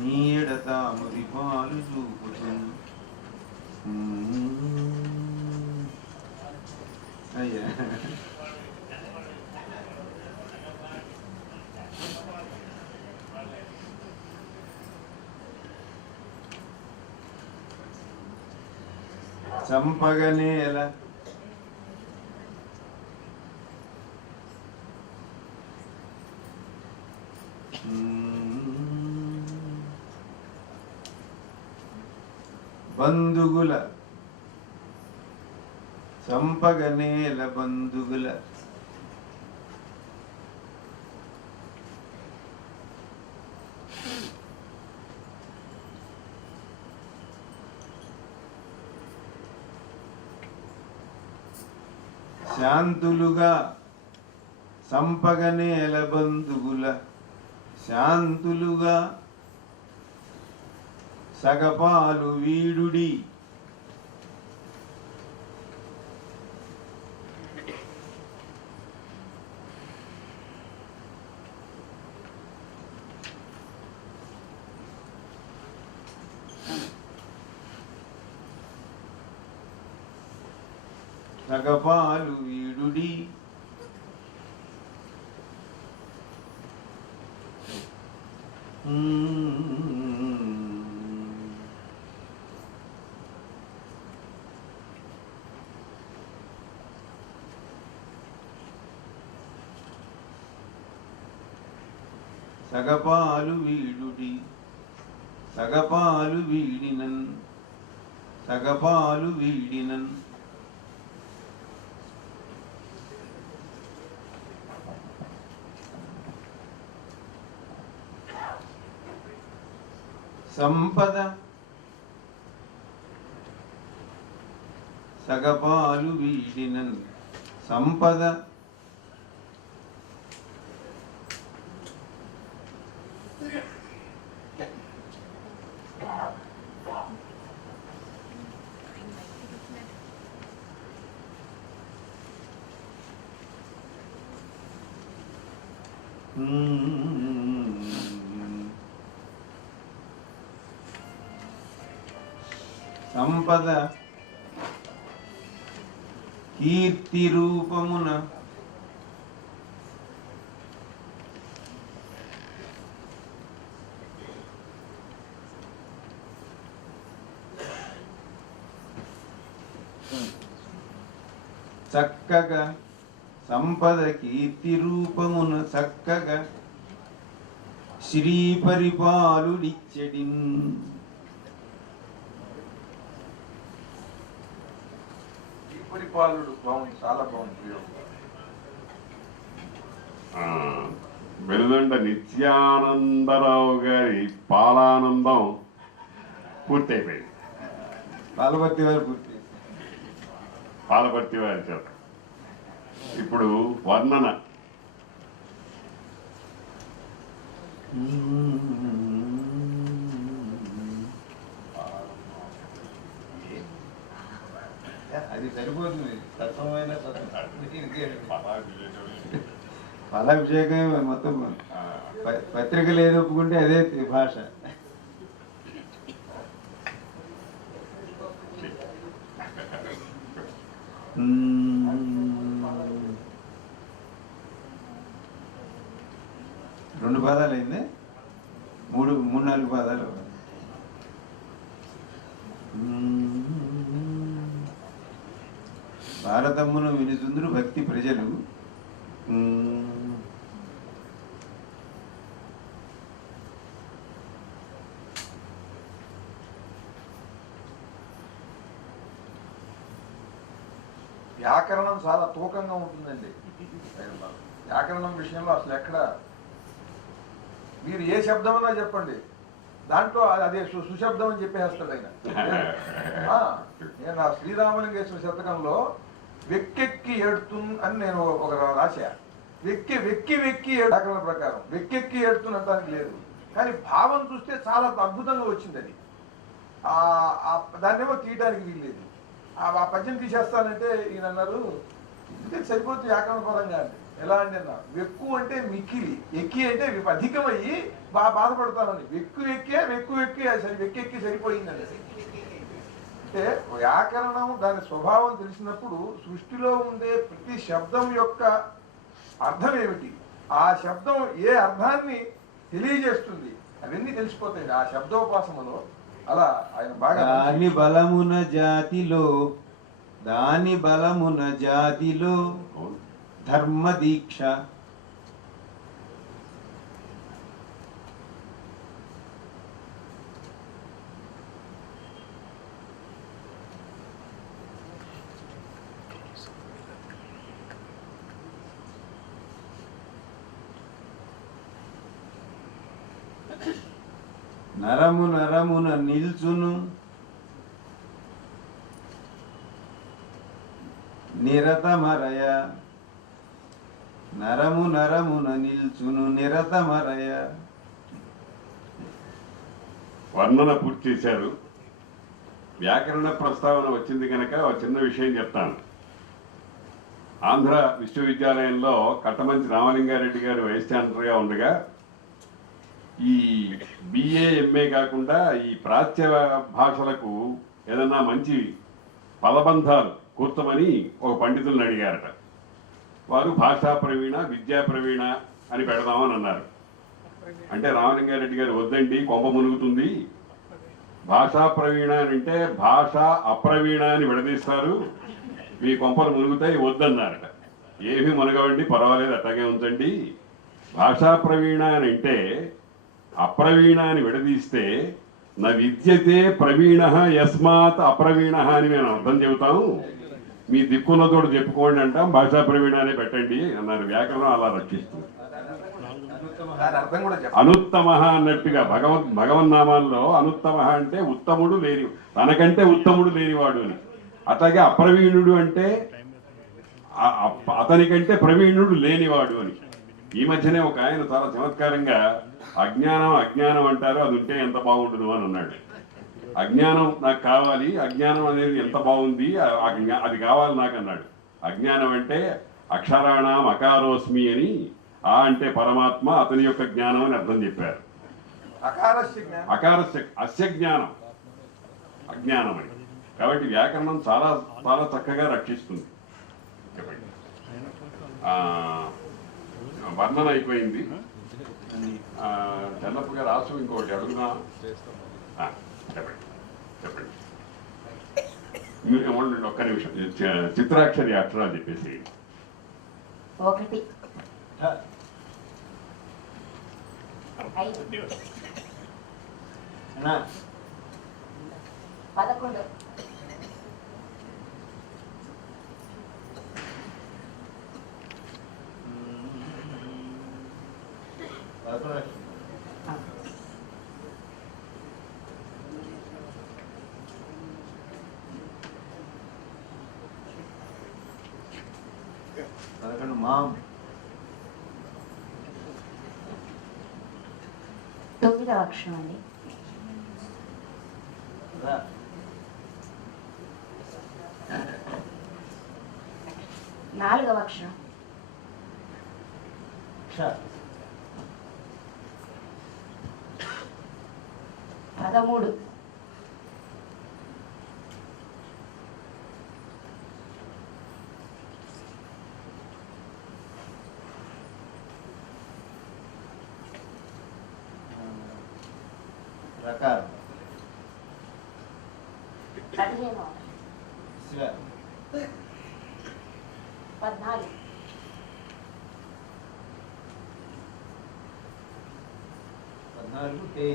నీడతామది పాలు చూపుతూ అయ్యా చంపగనేల బంధుగుల చంపగనేల బంధుగుల శాంతులుగా సంపగనేల బంధువుల శాంతులుగా సగపాలు వీడుడి సగపాలు వీడుడి సగపాలు వీడుడి సగపాలు వీడినన్ సగపాలు వీడినన్ సంపద సగపాలు వీడినన్ సంపద సంపద కీర్తి రూపమున చక్కగా సంపద కీర్తి రూపమున చక్కగా శ్రీ పరిపాలుడిచ్చడిన్ పరిపాలుడు బాగుంది, చాలా బాగుంది. వెలుదండ నిత్యానందరావు గారి పాలానందం పూర్తయిపోయింది. పాలపర్తి వారు పూర్తి పాలపర్తి వారి చేత ఇప్పుడు వర్ణన. అది సరిపోతుంది. తత్వమైన ఫలాభిషేకం మొత్తం పత్రికలు ఏది ఒప్పుకుంటే అదే భాష. రెండు పాదాలు అయింది, మూడు నాలుగు పాదాలు. భారతమ్మును వినుచుందురు భక్తి ప్రజలు. వ్యాకరణం చాలా తూకంగా ఉంటుందండి. వ్యాకరణం విషయంలో అసలు ఎక్కడ మీరు ఏ శబ్దమన్నా చెప్పండి, దాంట్లో అదే సుశబ్దం అని చెప్పేస్తాడు ఆయన. నేను ఆ శ్రీరామలింగేశ్వర శతకంలో వెక్కెక్కి ఏడుతున్ అని నేను ఒక రాశా. వెక్కి వెక్కి వెక్కి వ్యాకరణ ప్రకారం వెక్కెక్కి ఏడుతున్ అనడానికి లేదు, కానీ భావం చూస్తే చాలా అద్భుతంగా వచ్చింది అది. దాన్నేమో తీయడానికి వీల్లేదు. ఆ పద్యం తీసేస్తానంటే ఈయన అన్నారు, ఇందుకే సరిపోతుంది వ్యాకరణ పరంగా అంటే. ఎలా అంటే అన్న వెక్కు అంటే మిక్కిలి, ఎక్కి అంటే అధికమయ్యి బాధపడతానని. వెక్కి వెక్కెక్కి సరిపోయిందండి. అంటే వ్యాకరణం దాని స్వభావం తెలిసినప్పుడు సృష్టిలో ఉండే ప్రతి శబ్దం యొక్క అర్థం ఏమిటి, ఆ శబ్దం ఏ అర్థాన్ని తెలియజేస్తుంది, అవన్నీ తెలిసిపోతాయి ఆ శబ్దోపాసనలో. అలా ఆయన బాగా దాని బలమున జాతిలో ధర్మ దీక్ష నరమున నిల్చును నిరతమరయ. నరమున నిల్చును నిరతమరయ. వర్ణన పూర్తి చేశారు. వ్యాకరణ ప్రస్తావన వచ్చింది కనుక ఒక చిన్న విషయం చెప్తాను. ఆంధ్ర విశ్వవిద్యాలయంలో కట్టమంచి రామలింగారెడ్డి గారు వైస్ ఛాన్సలర్గా ఉండగా ఈ బిఏ ఎంఏ కాకుండా ఈ ప్రాచ్య భాషలకు ఏదన్నా మంచి పదబంధాలు కూర్చమని ఒక పండితులను అడిగారట. వారు భాషా ప్రవీణ, విద్యా ప్రవీణ అని పెడదామని అన్నారు. అంటే రామలింగారెడ్డి గారు వద్దండి, కొంప మునుగుతుంది, భాషా ప్రవీణ అని అంటే భాష అప్రవీణ అని విడదీస్తారు, మీ కొంపలు మునుగుతాయి, వద్దన్నారట. ఏమి మునగవండి, పర్వాలేదు, అట్లాగే ఉంచండి. భాషా ప్రవీణ అని అంటే అప్రవీణ అని విడదీస్తే నా విద్యతే ప్రవీణ యస్మాత్ అప్రవీణ అని మేము అర్థం చెబుతాము, మీ దిక్కున్నతోడు చెప్పుకోండి అంటాం, భాషా ప్రవీణ అని పెట్టండి అన్నారు. వ్యాకరణం అలా రక్షిస్తుంది. అనుత్తమ అన్నట్టుగా భగవన్నామాల్లో అనుత్తమ అంటే ఉత్తముడు లేని, తనకంటే ఉత్తముడు లేనివాడు అని. అట్లాగే అప్రవీణుడు అంటే అతనికంటే ప్రవీణుడు లేనివాడు అని. ఈ మధ్యనే ఒక ఆయన చాలా చమత్కారంగా అజ్ఞానం అంటారు, అది ఉంటే ఎంత బాగుంటుంది అని అన్నాడు. అజ్ఞానం నాకు కావాలి, అజ్ఞానం అనేది ఎంత బాగుంది, అది కావాలి నాకు అన్నాడు. అజ్ఞానం అంటే అక్షరాణం అకారోస్మి అని, ఆ అంటే పరమాత్మ, అతని యొక్క జ్ఞానం అని అర్థం చెప్పారు. అస్య జ్ఞానం అజ్ఞానం అని. కాబట్టి వ్యాకరణం చాలా చాలా చక్కగా రక్షిస్తుంది. వర్ణన అయిపోయింది. చెన్నప్ప గారు రాసు ఇంకోటి అడుగుదా? చెప్పండి. ఒక్క నిమిషం. చిత్రాక్షరి అక్షరాలు చెప్పేసి. 1 11 మాం 9వ అక్షరం అండి. 4వ అక్షరం 13 రకారం 15 14 టే.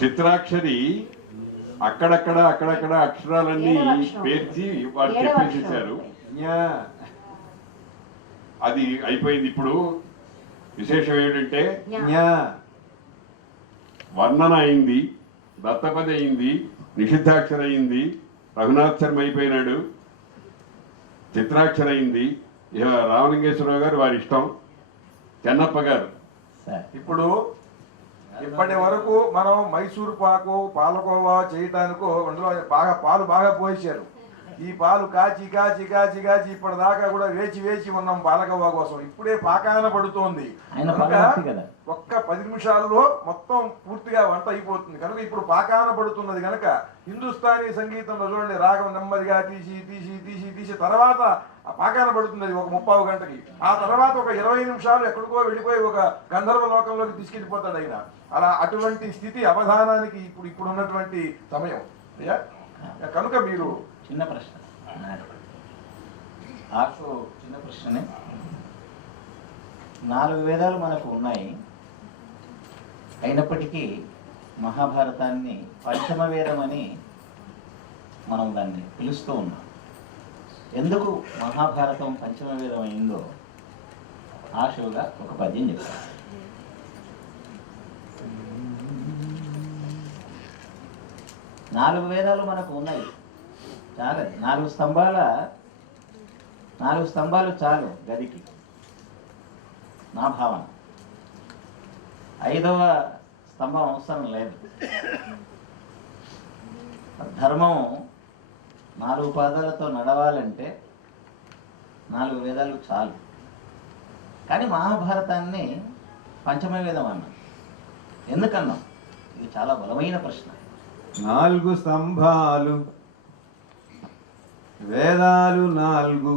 చిత్రాక్షరి అక్కడక్కడ అక్షరాలన్నీ పేర్చి వారు చెప్పేసేసారు. అది అయిపోయింది. ఇప్పుడు విశేషం ఏమిటంటే వర్ణన అయింది, దత్తపది అయింది, నిషిద్ధాక్షర అయింది, రఘునాథ్ శర్మ అయిపోయినాడు, చిత్రాక్షర అయింది. రామలింగేశ్వరరావు గారు వారి ఇష్టం, చెన్నప్ప గారు. ఇప్పుడు ఇప్పటి వరకు మనం మైసూరు పాకు పాలకోవా చేయటానికో అందులో పాలు బాగా పోయించారు. ఈ పాలు కాచి కాచి కాచి కాచి ఇప్పటిదాకా కూడా వేచి వేచి ఉన్నాం పాలకవ్వ కోసం. ఇప్పుడే పాకాన పడుతోంది కనుక ఒక్క 10 నిమిషాల్లో మొత్తం పూర్తిగా వంట అయిపోతుంది. కనుక ఇప్పుడు పాకాన పడుతున్నది కనుక హిందుస్థానీ సంగీతంలో చూడండి, రాగం నెమ్మదిగా తీసి తీసి తీసి తీసి తర్వాత ఆ పాకాన పడుతుంది ఒక 30 గంటకి. ఆ తర్వాత ఒక 20 నిమిషాలు ఎక్కడికో వెళ్ళిపోయి ఒక గంధర్వ లోకంలోకి తీసుకెళ్ళిపోతాడు ఆయన. అలా అటువంటి స్థితి అవధానానికి ఇప్పుడు ఉన్నటువంటి సమయం. కనుక మీరు చిన్న ప్రశ్న ఆకు చిన్న ప్రశ్ననే. 4 వేదాలు మనకు ఉన్నాయి, అయినప్పటికీ మహాభారతాన్ని పంచమ వేదం అని మనం దాన్ని పిలుస్తూ ఉన్నాం. ఎందుకు మహాభారతం పంచమ వేదం అయిందో ఆశువుగా ఒక పద్యం చెప్తాను. నాలుగు వేదాలు మనకు ఉన్నాయి, చాలు. 4 స్తంభాలు చాలు గదికి, నా భావన. 5వ స్తంభం అవసరం లేదు. ధర్మం 4 పాదాలతో నడవాలంటే 4 వేదాలు చాలు. కానీ మహాభారతాన్ని పంచమ వేదం అన్నాం. ఎందుకన్నాం? ఇది చాలా బలమైన ప్రశ్న. 4 స్తంభాలు, వేదాలు 4,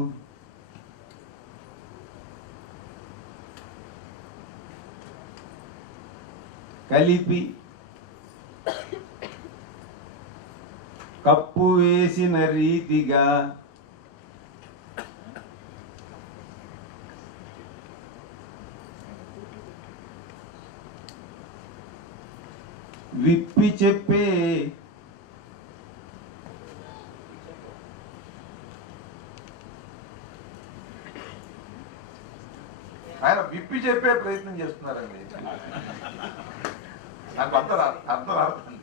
కలిపి కప్పు వేసిన రీతిగా విప్పి చెప్పే ఆయన విప్పి చెప్పే ప్రయత్నం చేస్తున్నారండి. నాకు అర్థం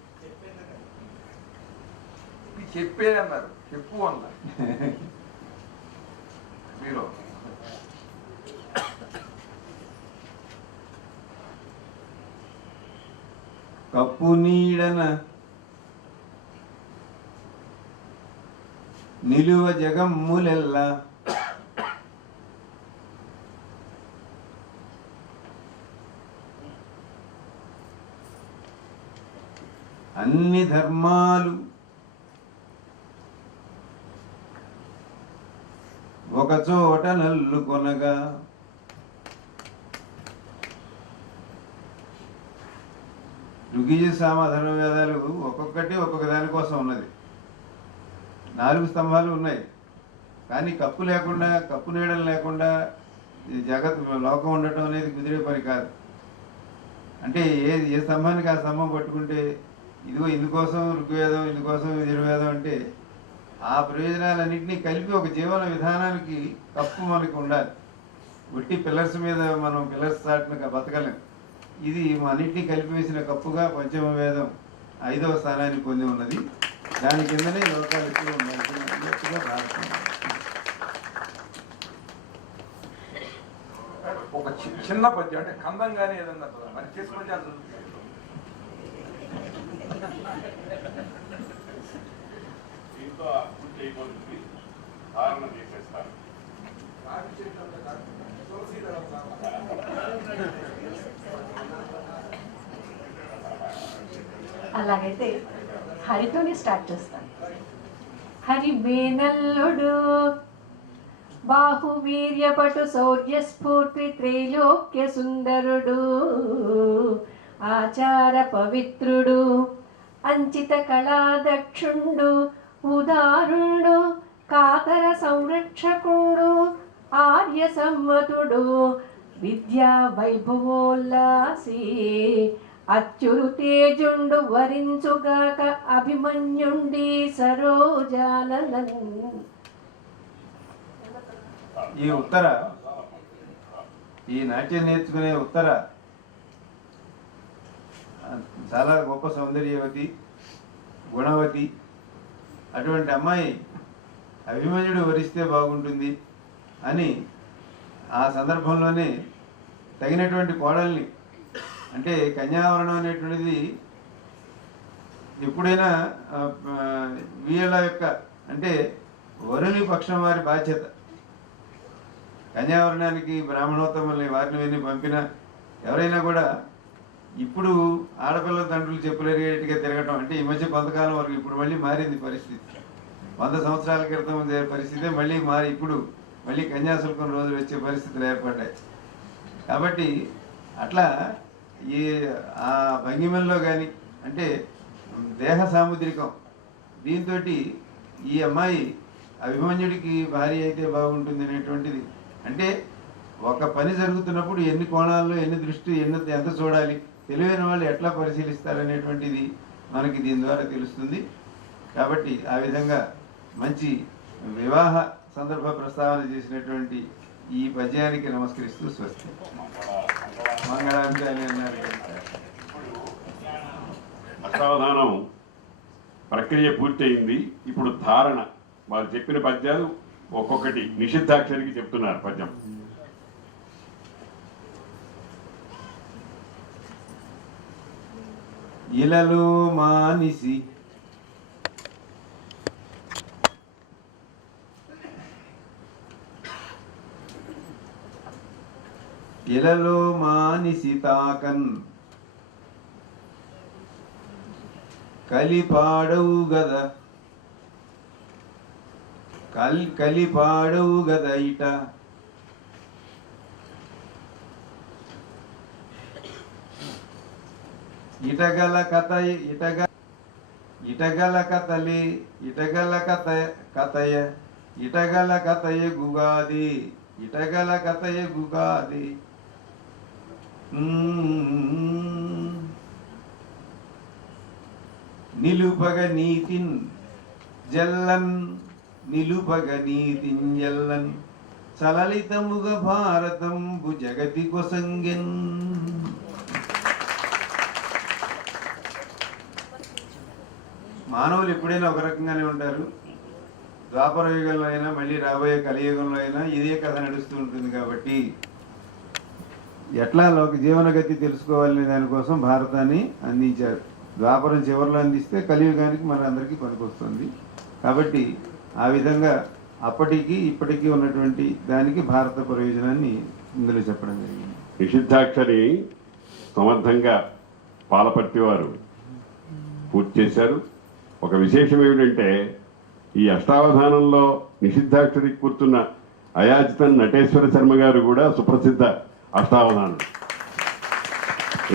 చెప్పే అన్నారు, చెప్పు అన్నారు మీరు. కప్పు నీడన నిలువ జగమ్ములెల్లా అన్ని ధర్మాలు ఒక చోట నల్లుకొనగా ఋగ్యజు సామ ధర్మ వేదాలు ఒక్కొక్కటి ఒక్కొక్క దానికోసం ఉన్నది. 4 స్తంభాలు ఉన్నాయి, కానీ కప్పు లేకుండా, కప్పు నీడలు లేకుండా లోకం ఉండటం అనేది కుదిరే పని కాదు. అంటే ఏ స్తంభానికి ఆ స్తంభం పట్టుకుంటే ఇదిగో ఇందుకోసం ఋగ్వేదం, ఇందుకోసం యజుర్వేదం అంటే ఆ ప్రయోజనాలన్నింటినీ కలిపి ఒక జీవన విధానానికి కప్పు మనకు ఉండాలి. ఒట్టి పిల్లర్స్ మీద మనం పిల్లర్స్ చాటున బతకలేం. ఇది అన్నింటినీ కలిపి వేసిన కప్పుగా పంచమ వేదం 5వ స్థానాన్ని పొంది ఉన్నది. దాని కిందనే లోకాలు ఎక్కువ ఉన్నాయి. ఒక చిన్న పద్యం అంటే కందంగానే ఏదన్నా మరి చేసి పద్యాలు దీంతో పూర్తి అయిపోతుంది, ధారణ చేసేస్తారు. అలాగైతే హరితోనే స్టార్ట్ చేస్తాను. హరి బేనల్లుడు బాహువీర్యపటు శౌర్యస్ఫూర్తి త్రైలోక్య సుందరుడు, ఆచార పవిత్రుడు, అంచిత కళాదక్షుండు, ఉదారుండు, కాతర సంరక్షకుడు, ఆర్య సమ్మతుడు, విద్యా వైభవోల్లాసి, అచ్చురు తేజుండు, వరించుగాక అభిమన్యుండి సరోజానన్. ఈ ఉత్తర, ఈ నాట్యం నేర్చుకునే ఉత్తర చాలా గొప్ప సౌందర్యవతి, గుణవతి. అటువంటి అమ్మాయి అభిమన్యుడు వరిస్తే బాగుంటుంది అని ఆ సందర్భంలోనే తగినటువంటి కోడల్ని, అంటే కన్యావరణం అనేటువంటిది ఎప్పుడైనా వీళ్ళ యొక్క, అంటే వరుని పక్షం వారి బాధ్యత. కన్యావరణానికి బ్రాహ్మణోత్తముల్ని వారిని వెళ్ళి పంపిన ఎవరైనా కూడా ఇప్పుడు ఆడపిల్ల తండ్రులు చెప్పులేరిగేట్టుగా తిరగటం అంటే ఈ మధ్య కొంతకాలం వరకు, ఇప్పుడు మళ్ళీ మారింది పరిస్థితి. 100 సంవత్సరాల క్రితం ఉండే పరిస్థితే మళ్ళీ మారి ఇప్పుడు మళ్ళీ కన్యాశుల్కం రోజులు వచ్చే పరిస్థితులు ఏర్పడ్డాయి. కాబట్టి అట్లా ఈ ఆ భంగిమల్లో కానీ అంటే దేహ సాముద్రికం దీంతో ఈ అమ్మాయి అభిమన్యుడికి భార్య అయితే బాగుంటుంది అనేటువంటిది. అంటే ఒక పని జరుగుతున్నప్పుడు ఎన్ని కోణాల్లో ఎన్ని దృష్టి ఎంత చూడాలి, తెలివైన వాళ్ళు ఎట్లా పరిశీలిస్తారనేటువంటిది మనకి దీని ద్వారా తెలుస్తుంది. కాబట్టి ఆ విధంగా మంచి వివాహ సందర్భ ప్రస్తావన చేసినటువంటి ఈ పద్యానికి నమస్కరిస్తూ స్వస్తి. మంగళాంశాన్ని అన్నారు. అష్టావధానం ప్రక్రియ పూర్తయింది. ఇప్పుడు ధారణ. వారు చెప్పిన పద్యాలు ఒక్కొక్కటి నిషిద్ధాక్షరికి చెప్తున్నారు పద్యం. ఇలలో మానిసి ఇలలో మానిసి తాకన్ కలిపాడవు గద కలిపాడవు గద ఇట ఇటగల కథ ఇటగల కథలే ఇటగల కథయ ఇటగల కథయ గుగాది ఇటగల కథయ గుగాది. నిలుపగ నీతిన్ జల్లన్ నిలుపగ నీతిన్ జల్లన్ సలలితముగ భారతంబు జగతి కొసంగెన్. మానవులు ఎప్పుడైనా ఒక రకంగానే ఉంటారు. ద్వాపర యుగంలో అయినా మళ్ళీ రాబోయే కలియుగంలో అయినా ఇదే కథ నడుస్తూ ఉంటుంది. కాబట్టి ఎట్లా లోక జీవనగతి తెలుసుకోవాలనే దానికోసం భారతాన్ని అందించారు. ద్వాపరం చివరిలో అందిస్తే కలియుగానికి మన అందరికీ పనికొస్తుంది. కాబట్టి ఆ విధంగా అప్పటికి ఇప్పటికీ ఉన్నటువంటి దానికి భారత ప్రయోజనాన్ని ఇందులో చెప్పడం జరిగింది. నిషిద్ధాక్షరి సమర్థంగా పాలపర్తి వారు పూర్తి చేశారు. ఒక విశేషం ఏమిటంటే ఈ అష్టావధానంలో నిషిద్ధాక్షరికి కూర్చున్న అయాచితన్ నటేశ్వర శర్మ గారు కూడా సుప్రసిద్ధ అష్టావధానం.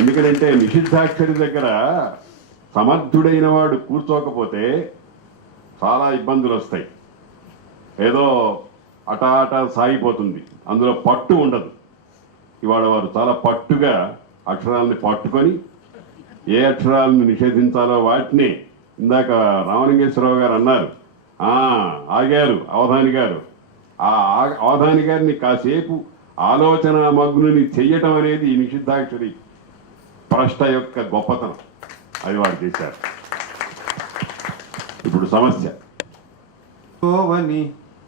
ఎందుకంటే నిషిద్ధాక్షరి దగ్గర సమర్థుడైన వాడు కూర్చోకపోతే చాలా ఇబ్బందులు వస్తాయి. ఏదో అటా సాగిపోతుంది, అందులో పట్టు ఉండదు. ఇవాళ వారు చాలా పట్టుగా అక్షరాలని పట్టుకొని ఏ అక్షరాలను నిషేధించాలో వాటిని ఇందాక రామలింగేశ్వరరావు గారు అన్నారు. ఆగారు అవధాని గారు. ఆ అవధాని గారిని కాసేపు ఆలోచన మగ్నుని చెయ్యటం అనేది ఈ నిషిద్ధాక్షరి ప్రష్ట యొక్క గొప్పతనం. అది వారు చేశారు. ఇప్పుడు సమస్య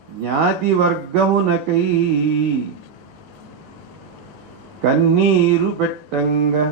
జ్ఞాతి వర్గమునకై కన్నీరు పెట్టంగా